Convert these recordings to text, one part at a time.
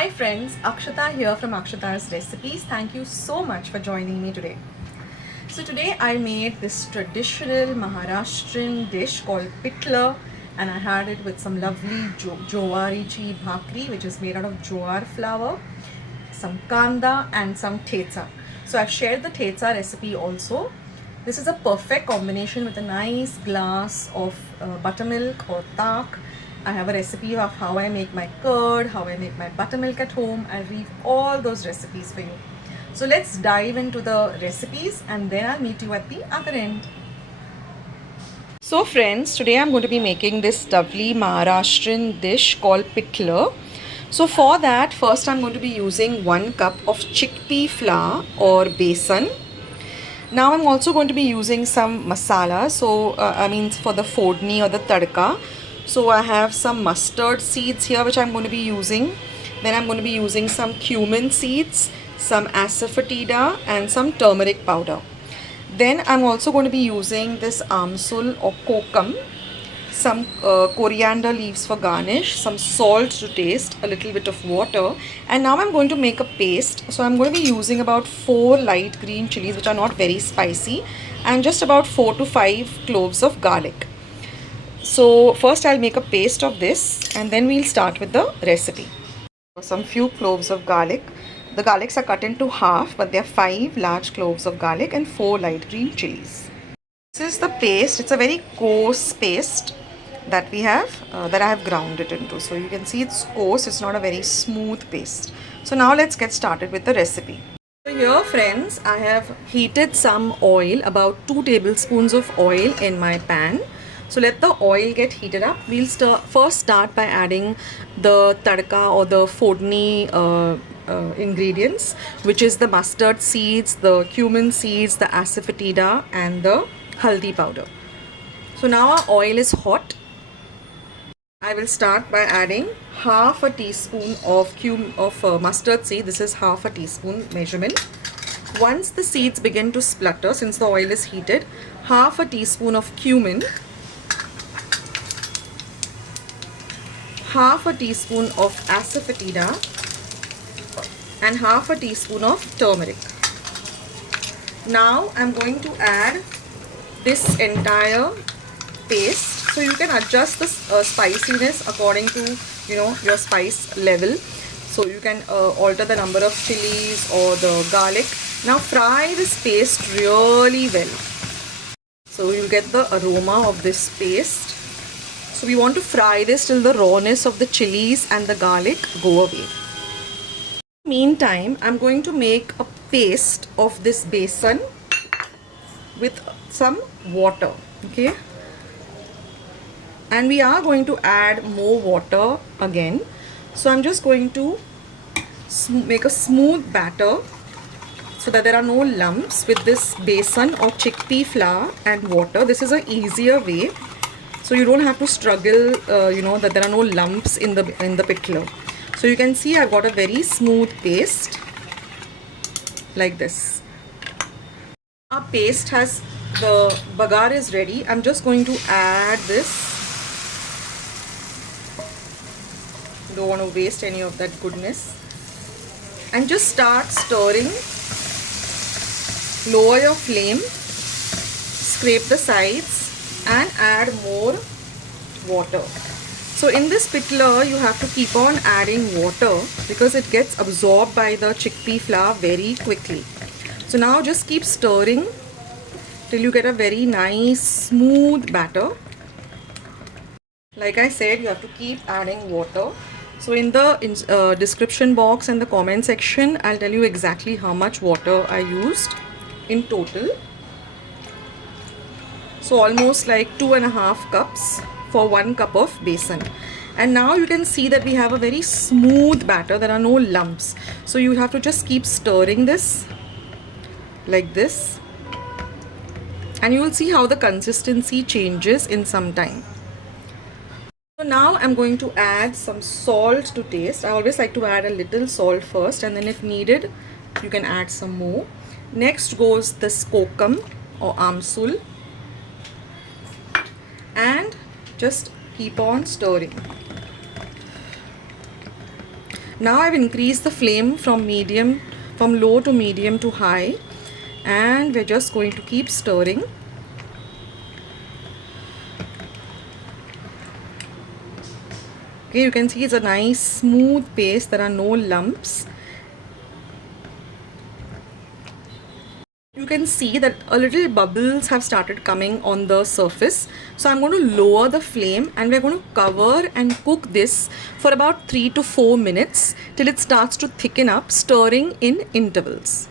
Hi friends, Akshata here from Akshata's Recipes. Thank you so much for joining me today. So today I made this traditional Maharashtrian dish called Pitla, and I had it with some lovely jowarichi bhakri, which is made out of jowar flour, some kanda and some Thecha. So I've shared the Thecha recipe also. This is a perfect combination with a nice glass of buttermilk or tak. I have a recipe of how I make my curd, how I make my buttermilk at home. I'll leave all those recipes for you. So let's dive into the recipes and then I'll meet you at the other end. So friends, today I'm going to be making this lovely Maharashtrian dish called Pitla. So for that, first I'm going to be using 1 cup of chickpea flour or besan. Now I'm also going to be using some masala. So for the fodni or the tadka. So I have some mustard seeds here which I'm going to be using. Then I'm going to be using some cumin seeds, some asafoetida and some turmeric powder. Then I'm also going to be using this amsol or kokum, some coriander leaves for garnish, some salt to taste, a little bit of water, and now I'm going to make a paste. So I'm going to be using about 4 light green chillies which are not very spicy and just about 4 to 5 cloves of garlic. So first I'll make a paste of this and then we'll start with the recipe. Some few cloves of garlic. The garlics are cut into half, but there are 5 large cloves of garlic and 4 light green chilies. This is the paste. It's a very coarse paste that we have, that I have ground it into. So you can see it's coarse, it's not a very smooth paste. So now let's get started with the recipe. So here friends, I have heated some oil, about 2 tablespoons of oil in my pan. So let the oil get heated up. We'll first start by adding the tadka or the fodni ingredients, which is the mustard seeds, the cumin seeds, the asafoetida and the haldi powder. So now our oil is hot. I will start by adding half a teaspoon of mustard seed. This is half a teaspoon measurement. Once the seeds begin to splutter, since the oil is heated, half a teaspoon of cumin, half a teaspoon of asafoetida and half a teaspoon of turmeric. Now I'm going to add this entire paste. So you can adjust the spiciness according to your spice level. So you can alter the number of chilies or the garlic. Now fry this paste really well. So you'll get the aroma of this paste. So we want to fry this till the rawness of the chilies and the garlic go away. Meantime, I'm going to make a paste of this besan with some water, okay? And we are going to add more water again. So I'm just going to make a smooth batter so that there are no lumps with this besan or chickpea flour and water. This is an easier way. So you don't have to struggle, that there are no lumps in the pitla. So you can see I've got a very smooth paste like this. Our paste has, the bagar is ready. I'm just going to add this. Don't want to waste any of that goodness. And just start stirring. Lower your flame. Scrape the sides. And add more water. So in this pitla you have to keep on adding water because it gets absorbed by the chickpea flour very quickly. So now just keep stirring till you get a very nice smooth batter. Like I said, you have to keep adding water. So in the description box and the comment section, I'll tell you exactly how much water I used in total. So almost like 2.5 cups for 1 cup of besan. And now you can see that we have a very smooth batter. There are no lumps. So you have to just keep stirring this like this. And you will see how the consistency changes in some time. So now I'm going to add some salt to taste. I always like to add a little salt first, and then if needed, you can add some more. Next goes this kokum or amsol. And just keep on stirring. Now I've increased the flame from low to medium to high, and we're just going to keep stirring. Okay, you can see it's a nice smooth paste. There are no lumps. You can see that a little bubbles have started coming on the surface. So I'm going to lower the flame and we're going to cover and cook this for about 3 to 4 minutes till it starts to thicken up, stirring in intervals.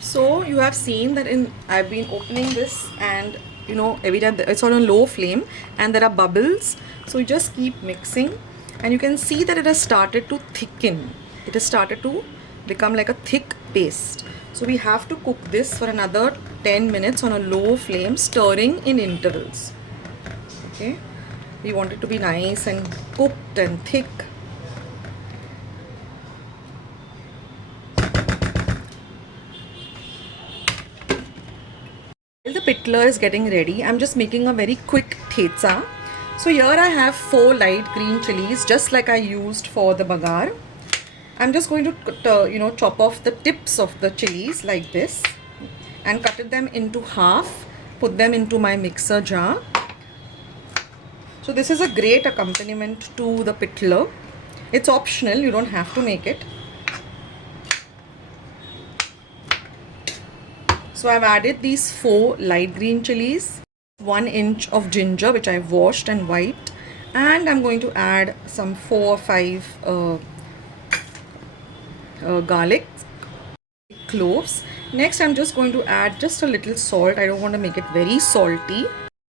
So you have seen that I've been opening this, and every time it's on a low flame and there are bubbles. So you just keep mixing and you can see that it has started to thicken. It has started to become like a thick paste. So we have to cook this for another 10 minutes on a low flame, stirring in intervals. Okay, we want it to be nice and cooked and thick. The pitla is getting ready. I'm just making a very quick thecha. So here I have 4 light green chillies, just like I used for the bagar. I'm just going to chop off the tips of the chillies like this and cut them into half, put them into my mixer jar. So this is a great accompaniment to the pitla. It's optional, you don't have to make it. So I've added these 4 light green chillies, 1 inch of ginger which I've washed and wiped, and I'm going to add some 4 or 5 garlic cloves. Next I'm just going to add just a little salt. I don't want to make it very salty.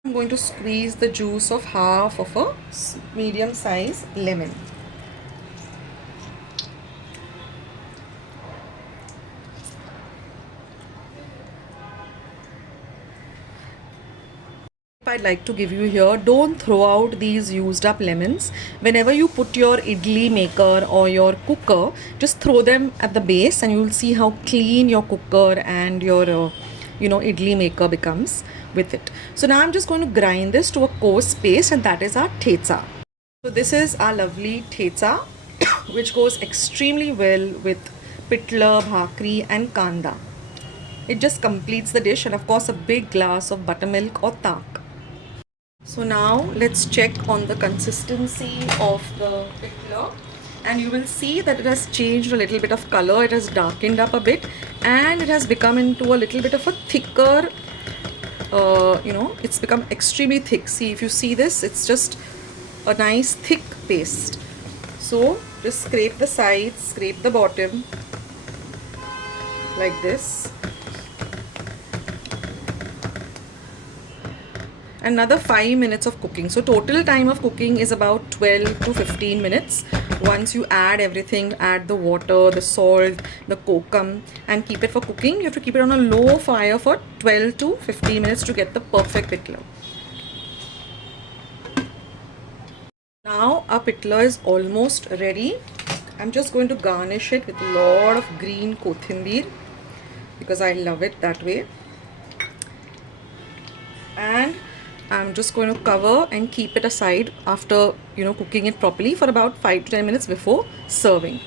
I'm going to squeeze the juice of half of a medium size lemon. I'd like to give you here, don't throw out these used up lemons. Whenever you put your idli maker or your cooker, just throw them at the base and you will see how clean your cooker and your idli maker becomes with it. So now I'm just going to grind this to a coarse paste, and that is our thecha. So this is our lovely thecha which goes extremely well with pitla, bhakri and kanda. It just completes the dish, and of course a big glass of buttermilk or tak. So now let's check on the consistency of the pitla, and you will see that it has changed a little bit of color. It has darkened up a bit and it has become into a little bit of a thicker, it's become extremely thick. See, if you see this, it's just a nice thick paste. So just scrape the sides, scrape the bottom like this. Another 5 minutes of cooking. So total time of cooking is about 12 to 15 minutes. Once you add everything, add the water, the salt, the kokum, and keep it for cooking. You have to keep it on a low fire for 12 to 15 minutes to get the perfect pitla. Now our pitla is almost ready. I'm just going to garnish it with a lot of green kothimir because I love it that way. And I'm just going to cover and keep it aside after cooking it properly for about 5 to 10 minutes before serving.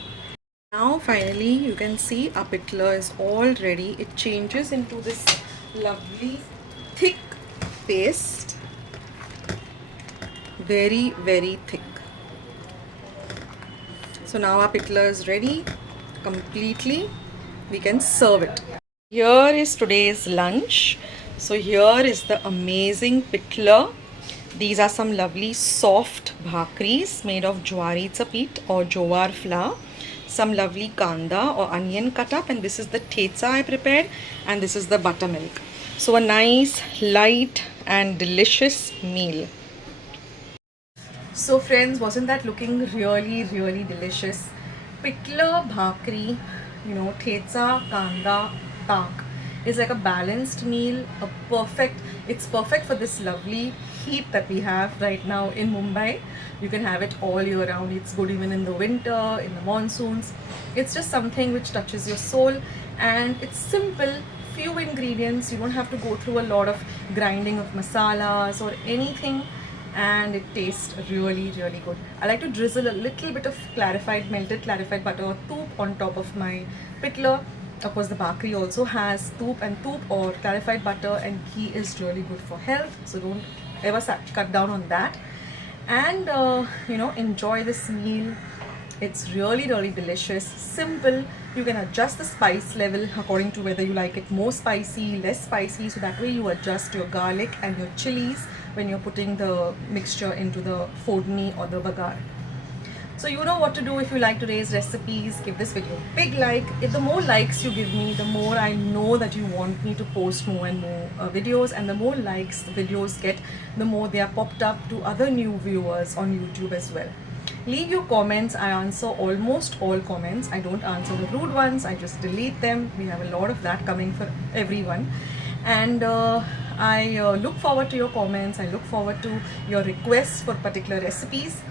Now finally you can see our pitla is all ready. It changes into this lovely thick paste, very very thick. So now our pitla is ready completely. We can serve it. Here is today's lunch. So here is the amazing pitla. These are some lovely soft bhakris made of jowar peat or jowar flour. Some lovely kanda or onion cut up, and this is the thecha I prepared, and this is the buttermilk. So a nice light and delicious meal. So friends, wasn't that looking really really delicious? Pitla, bhakri, thecha, kanda, tak, It's like a balanced meal, it's perfect for this lovely heat that we have right now in Mumbai. You can have it all year round. It's good even in the winter, in the monsoons. It's just something which touches your soul, and it's simple, few ingredients. You don't have to go through a lot of grinding of masalas or anything, and it tastes really good. I like to drizzle a little bit of melted clarified butter or toop on top of my pitla. Of course, the bhakri also has toop, and toop or clarified butter and ghee is really good for health, so don't ever cut down on that. And enjoy this meal. It's really delicious, simple. You can adjust the spice level according to whether you like it more spicy, less spicy, so that way you adjust your garlic and your chillies when you're putting the mixture into the fodni or the bagar. So you know what to do. If you like today's recipes, give this video a big like. If the more likes you give me, the more I know that you want me to post more and more videos, and the more likes the videos get, the more they are popped up to other new viewers on YouTube as well. Leave your comments. I answer almost all comments. I don't answer the rude ones, I just delete them. We have a lot of that coming for everyone. And I look forward to your comments. I look forward to your requests for particular recipes.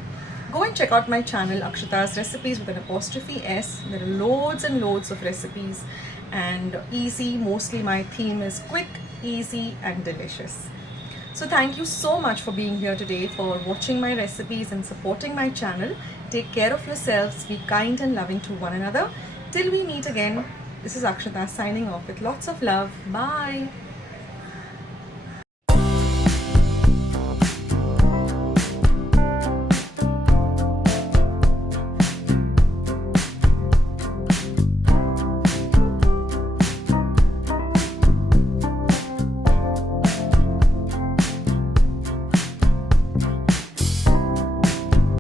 Go and check out my channel, Akshata's Recipes with an apostrophe S. There are loads and loads of recipes, and easy. Mostly my theme is quick, easy and delicious. So thank you so much for being here today, for watching my recipes and supporting my channel. Take care of yourselves, be kind and loving to one another. Till we meet again, this is Akshata signing off with lots of love. Bye.